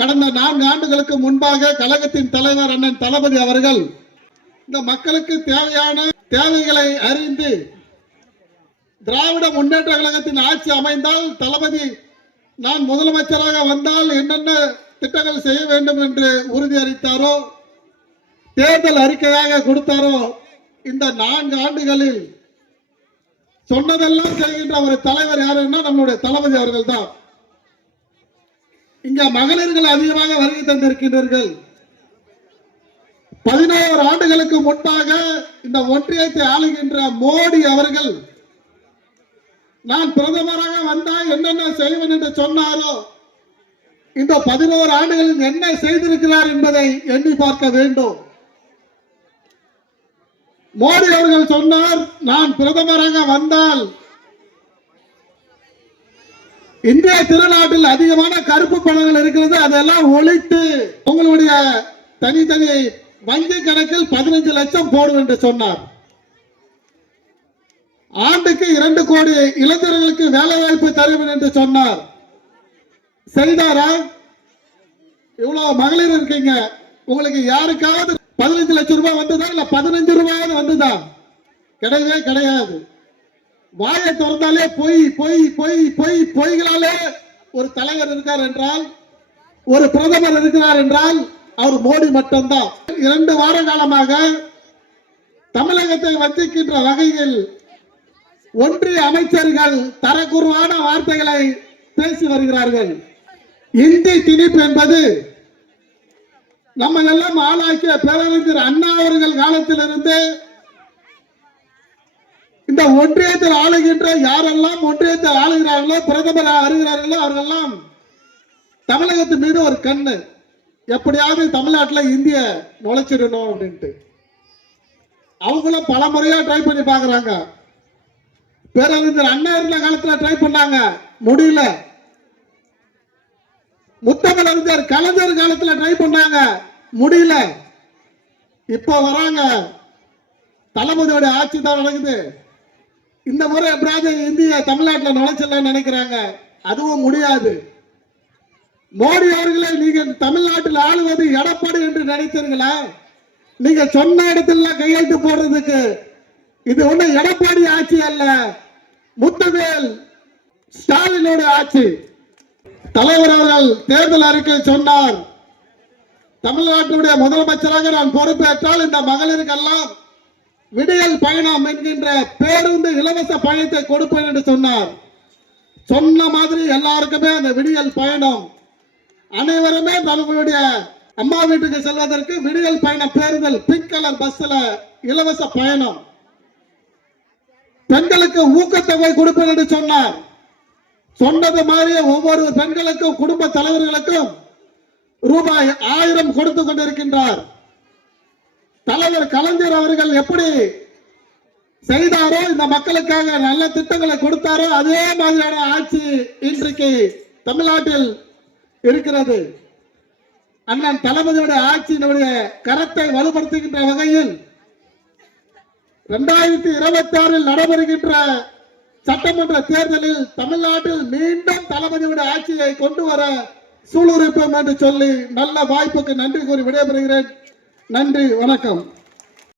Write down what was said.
கடந்த நான்கு ஆண்டுகளுக்கு முன்பாக கழகத்தின் தலைவர் அண்ணன் தளபதி அவர்கள் இந்த மக்களுக்கு தேவையான தேவைகளை அறிந்து திராவிட முன்னேற்ற கழகத்தின் ஆட்சி அமைந்தால் தளபதி நான் முதலமைச்சராக வந்தால் என்னென்ன திட்டங்கள் செய்ய வேண்டும் என்று உறுதி அளித்தாரோ தேர்தல் அறிக்கையாக கொடுத்தாரோ இந்த நான்கு ஆண்டுகளில் சொன்னதெல்லாம் செய்கின்ற ஒரு தலைவர் யாருன்னா நம்மளுடைய தளபதி அவர்கள் தான் இங்க மகளிர்கள் அதிகமாக வருகை தந்திருக்கின்றீர்கள். பதினோரு ஆண்டுகளுக்கு முன்பாக இந்த ஒன்றியத்தை ஆளுகின்ற மோடி அவர்கள் நான் பிரதமராக வந்தால் என்னென்ன செய்வேன் என்று சொன்னாரோ இந்த பதினோரு ஆண்டுகளில் என்ன செய்திருக்கிறார் என்பதை எண்ணி பார்க்க வேண்டும். மோடி அவர்கள் சொன்னார் நான் பிரதமராக வந்தால் இந்திய திருநாட்டில் அதிகமான கருப்பு பணங்கள் இருக்கிறது அதெல்லாம் ஒழித்து உங்களுடைய தனித்தனி வங்கி கணக்கில் பதினஞ்சு லட்சம் போடும் என்று சொன்னார். ஆண்டுக்கு இரண்டு கோடி இளைஞர்களுக்கு வேலை வாய்ப்பு தருவேன் என்று சொன்னார். சரிதாரா இவ்வளவு மகளிர் இருக்கீங்க உங்களுக்கு யாருக்காவது பதினஞ்சு லட்சம் ரூபாய் வந்ததா இல்ல பதினஞ்சு ரூபாயாவது வந்துதான் கிடையவே கிடையாது. வாயை திறந்தாலே பொய் பொய் பொய் பொய் பொய்களாலே ஒரு தலைவர் இருக்கார் என்றால் ஒரு பிரதமர் இருக்கிறார் என்றால் அவர் மோடி மட்டும்தான். இரண்டு வார காலமாக தமிழகத்தை வஞ்சிக்கின்ற வகையில் ஒன்றிய அமைச்சர்கள் தரக்குறைவான வார்த்தைகளை பேசி வருகிறார்கள். இந்தி திணிப்பு என்பது நம்ம எல்லாம் ஆளாக்கிய பேரறிஞர் அண்ணா அவர்கள் காலத்திலிருந்து இந்த ஒன்றியத்தில் ஆளுகின்ற யாரெல்லாம் ஒன்றியத்தில் ஆளுகிறார்களோ பிரதமர் வருகிறார்களோ அவர்கள்லாம் தமிழகத்து மீது ஒரு கண்ணு. எப்படியாவது தமிழ்நாட்டில் இந்திய நுழைச்சிடணும் அப்படின்ட்டு. அவங்களும் பல முறையா ட்ரை பண்ணி பாக்குறாங்க பேரறிஞர் அண்ணா இருந்த காலத்துல ட்ரை பண்ணாங்க. முடியல. முத்தமிழறிஞர் கலைஞர் காலத்துல ட்ரை பண்ணாங்க. முடியல. இப்போ வராங்க. தளபதியோட ஆட்சி தான் நடக்குது. இந்த முறை எப்படியாவது இந்திய தமிழ்நாட்டில் நுழைச்சிடலாம்னு நினைக்கிறாங்க. அதுவும் முடியாது. மோடி அவர்களை நீங்க தமிழ்நாட்டில் ஆளுவது எடப்பாடி என்று நினைத்தீர்களா? நீங்க சொன்ன இடத்துல கையெழுத்து போடுறதுக்கு இது ஒண்ணு எடப்பாடி ஆட்சி அல்ல. முத்துவேல் ஸ்டாலினோட ஆட்சி. தலைவர் அவர்கள் தேர்தல் அறிக்கை சொன்னார். தமிழ்நாட்டுடைய முதலமைச்சராக நான் பொறுப்பேற்றால் இந்த மகளிருக்கெல்லாம் விடியல் பயணம் என்கின்ற பேருந்து இலவச பயணத்தை கொடுப்பேன் என்று சொன்னார். சொன்ன மாதிரி எல்லாருக்குமே அந்த விடியல் பயணம். அனைவருமே தங்களுடைய அம்மா வீட்டுக்கு செல்வதற்கு விடியல் பயணம் பேருந்தில் பிங்க் கலர் பஸ்ல இலவச பயணம். பெண்களுக்கு ஊக்கத்தொகை கொடுப்பேன் என்று சொன்னார். சொன்னது மாதிரியே ஒவ்வொரு பெண்களுக்கும் குடும்ப தலைவர்களுக்கும் ரூபாய் ஆயிரம் கொடுத்து கொண்டிருக்கின்றார். தலைவர் கலைஞர் அவர்கள் எப்படி செய்தாரோ இந்த மக்களுக்காக நல்ல திட்டங்களை கொடுத்தாரோ அதே மாதிரியான ஆட்சி இன்றைக்கு தமிழ்நாட்டில் இருக்கிறது. அண்ணன் தளபதியுடைய ஆட்சியினுடைய கரத்தை வலுப்படுத்துகின்ற வகையில் இரண்டாயிரத்தி இருபத்தி ஆறில் நடைபெறுகின்ற சட்டமன்ற தேர்தலில் தமிழ்நாட்டில் மீண்டும் தளபதியுடைய ஆட்சியை கொண்டு வர சூளுரைப்போம் என்று சொல்லி நல்ல வாய்ப்புக்கு நன்றி கூறி விடைபெறுகிறேன். நன்றி வணக்கம்.